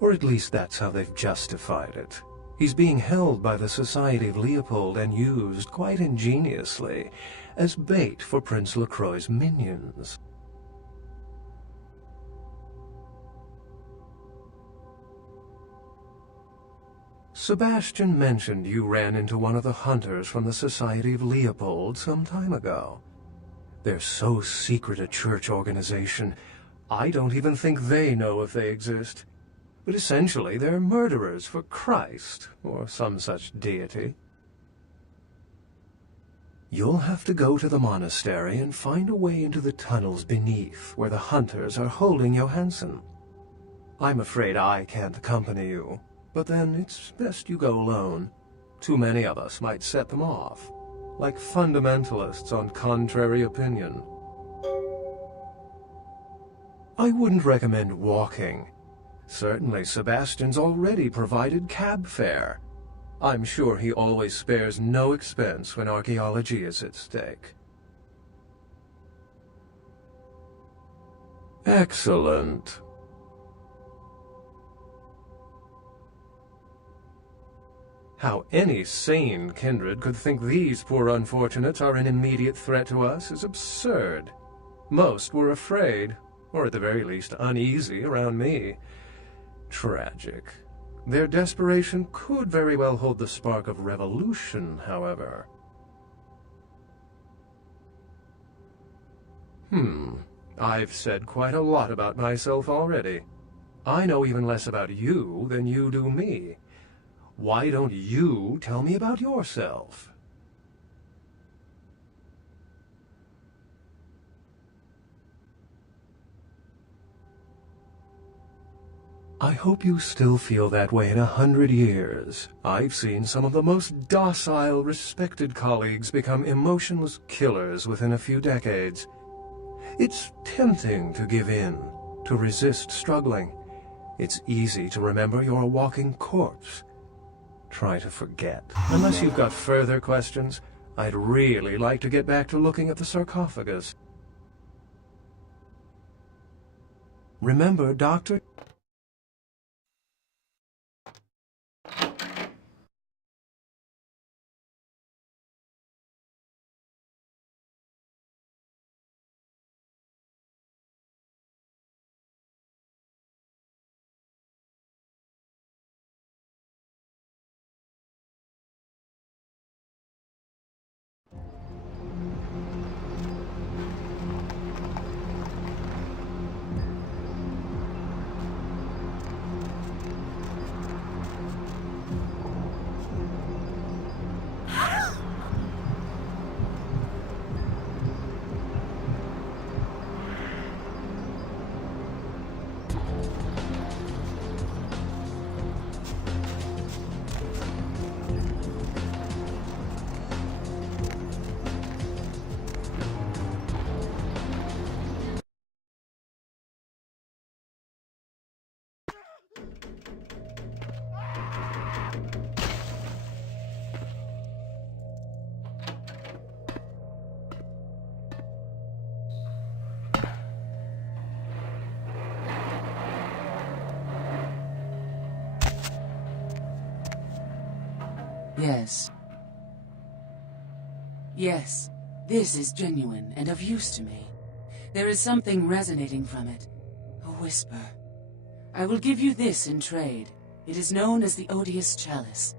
or at least that's how they've justified it. He's being held by the Society of Leopold and used, quite ingeniously, as bait for Prince LaCroix's minions. Sebastian mentioned you ran into one of the hunters from the Society of Leopold some time ago. They're so secret a church organization, I don't even think they know if they exist. But essentially, they're murderers for Christ, or some such deity. You'll have to go to the monastery and find a way into the tunnels beneath, where the hunters are holding Johansen. I'm afraid I can't accompany you, but then it's best you go alone. Too many of us might set them off, like fundamentalists on contrary opinion. I wouldn't recommend walking. Certainly Sebastian's already provided cab fare. I'm sure he always spares no expense when archaeology is at stake. Excellent. How any sane kindred could think these poor unfortunates are an immediate threat to us is absurd. Most were afraid, or at the very least uneasy around me. Tragic. Their desperation could very well hold the spark of revolution, however. I've said quite a lot about myself already. I know even less about you than you do me. Why don't you tell me about yourself? I hope you still feel that way in 100 years. I've seen some of the most docile, respected colleagues become emotionless killers within a few decades. It's tempting to give in, to resist struggling. It's easy to remember you're a walking corpse. Try to forget. Unless you've got further questions, I'd really like to get back to looking at the sarcophagus. Remember, Doctor? Yes. Yes, this is genuine and of use to me. There is something resonating from it. A whisper. I will give you this in trade. It is known as the Odious Chalice.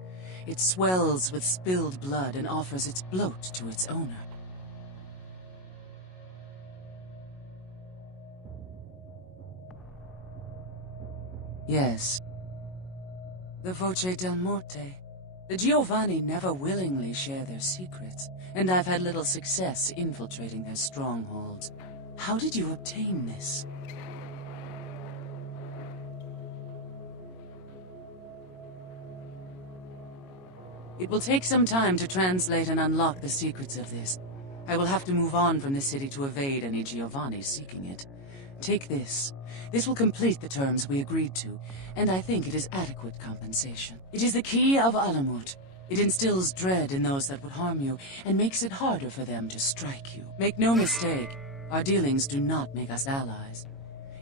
It swells with spilled blood and offers its bloat to its owner. Yes. The Voce del Morte. The Giovanni never willingly share their secrets, and I've had little success infiltrating their strongholds. How did you obtain this? It will take some time to translate and unlock the secrets of this. I will have to move on from the city to evade any Giovanni seeking it. Take this. This will complete the terms we agreed to, and I think it is adequate compensation. It is the key of Alamut. It instills dread in those that would harm you, and makes it harder for them to strike you. Make no mistake, our dealings do not make us allies.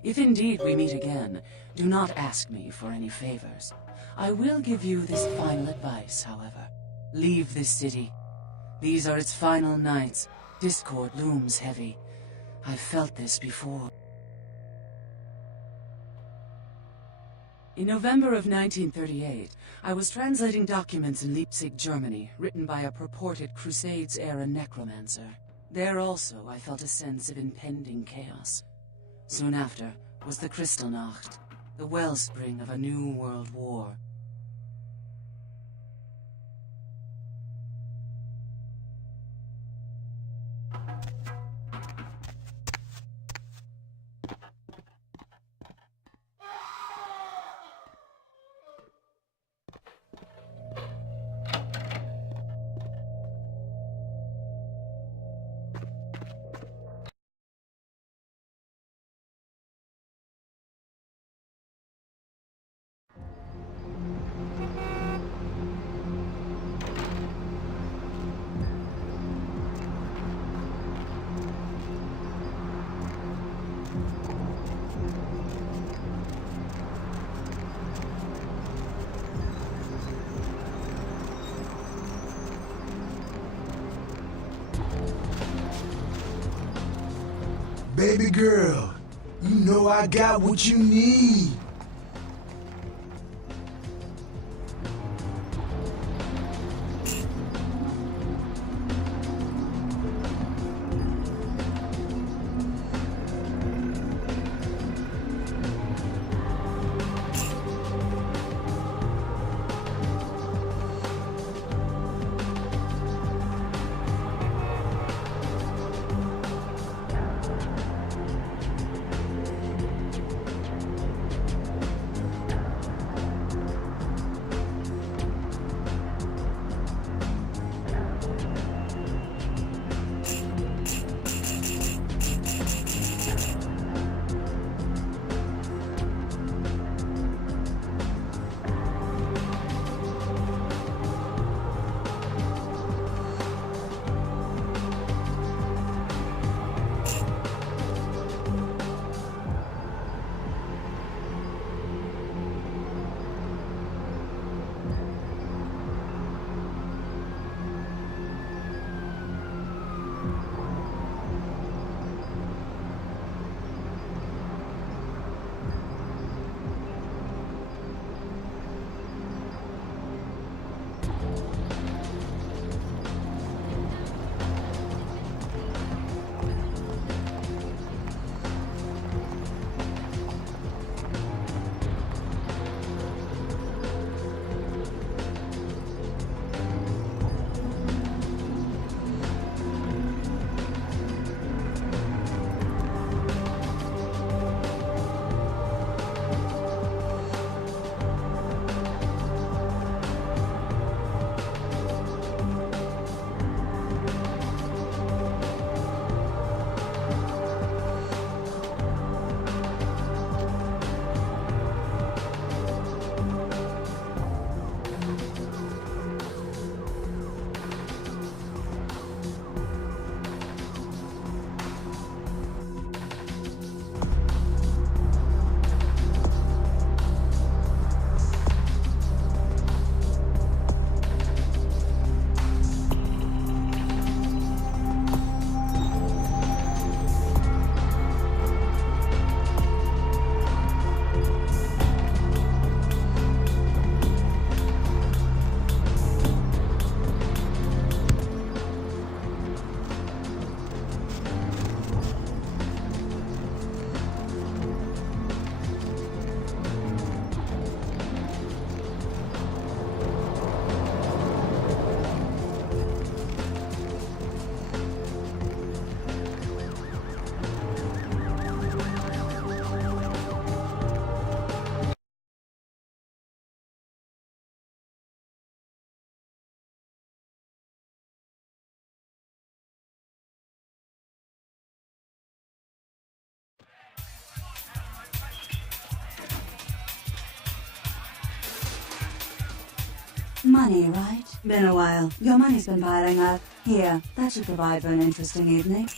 If indeed we meet again, do not ask me for any favors. I will give you this final advice, however. Leave this city. These are its final nights. Discord looms heavy. I've felt this before. In November of 1938, I was translating documents in Leipzig, Germany, written by a purported Crusades-era necromancer. There also, I felt a sense of impending chaos. Soon after was the Kristallnacht, the wellspring of a new world war. Baby girl, you know I got what you need. Money, right? Been a while. Your money's been piling up. Here, that should provide for an interesting evening.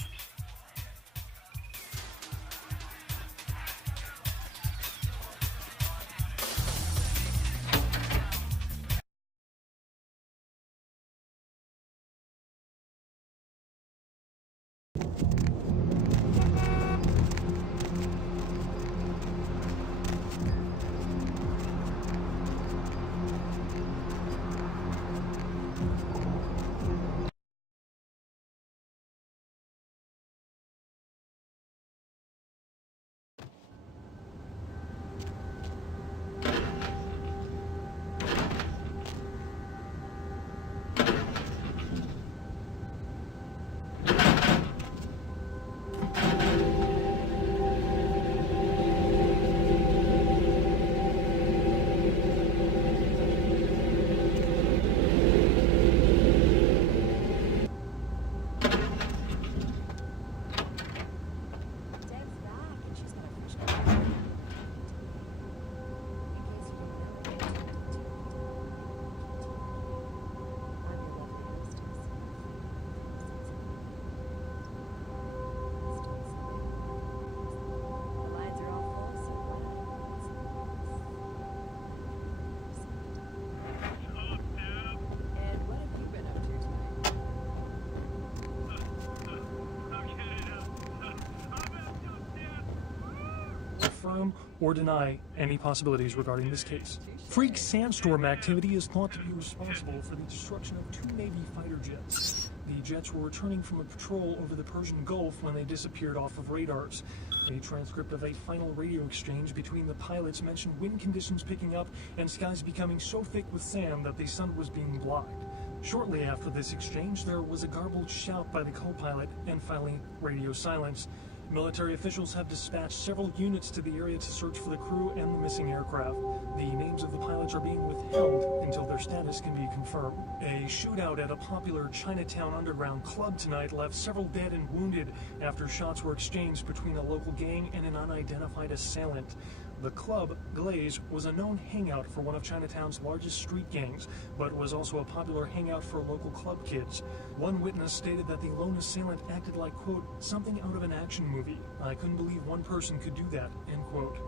confirm or deny any possibilities regarding this case. Freak sandstorm activity is thought to be responsible for the destruction of 2 Navy fighter jets. The jets were returning from a patrol over the Persian Gulf when they disappeared off of radars. A transcript of a final radio exchange between the pilots mentioned wind conditions picking up and skies becoming so thick with sand that the sun was being blocked. Shortly after this exchange, there was a garbled shout by the co-pilot and finally radio silence. Military officials have dispatched several units to the area to search for the crew and the missing aircraft. The names of the pilots are being withheld until their status can be confirmed. A shootout at a popular Chinatown underground club tonight left several dead and wounded after shots were exchanged between a local gang and an unidentified assailant. The club, Glaze, was a known hangout for one of Chinatown's largest street gangs, but was also a popular hangout for local club kids. One witness stated that the lone assailant acted like, quote, something out of an action movie. I couldn't believe one person could do that, end quote.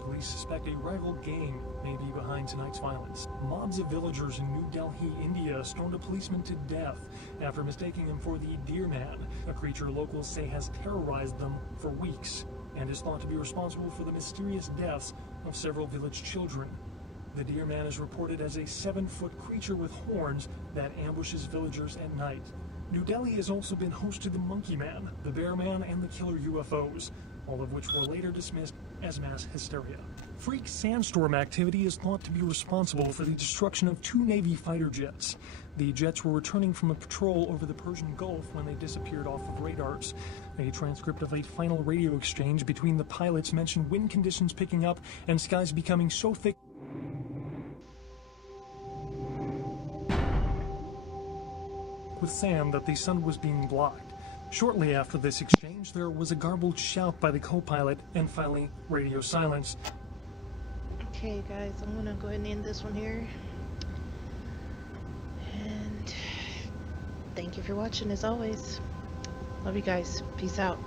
Police suspect a rival gang may be behind tonight's violence. Mobs of villagers in New Delhi, India, stoned a policeman to death after mistaking him for the Deer Man, a creature locals say has terrorized them for weeks and is thought to be responsible for the mysterious deaths of several village children. The Deer Man is reported as a 7-foot creature with horns that ambushes villagers at night. New Delhi has also been host to the Monkey Man, the Bear Man, and the Killer UFOs, all of which were later dismissed as mass hysteria. Freak sandstorm activity is thought to be responsible for the destruction of 2 Navy fighter jets. The jets were returning from a patrol over the Persian Gulf when they disappeared off of radars. A transcript of a final radio exchange between the pilots mentioned wind conditions picking up and skies becoming so thick with sand that the sun was being blocked. Shortly after this exchange, there was a garbled shout by the co-pilot and finally radio silence. Okay guys, I'm gonna go ahead and end this one here. And thank you for watching as always. Love you guys. Peace out.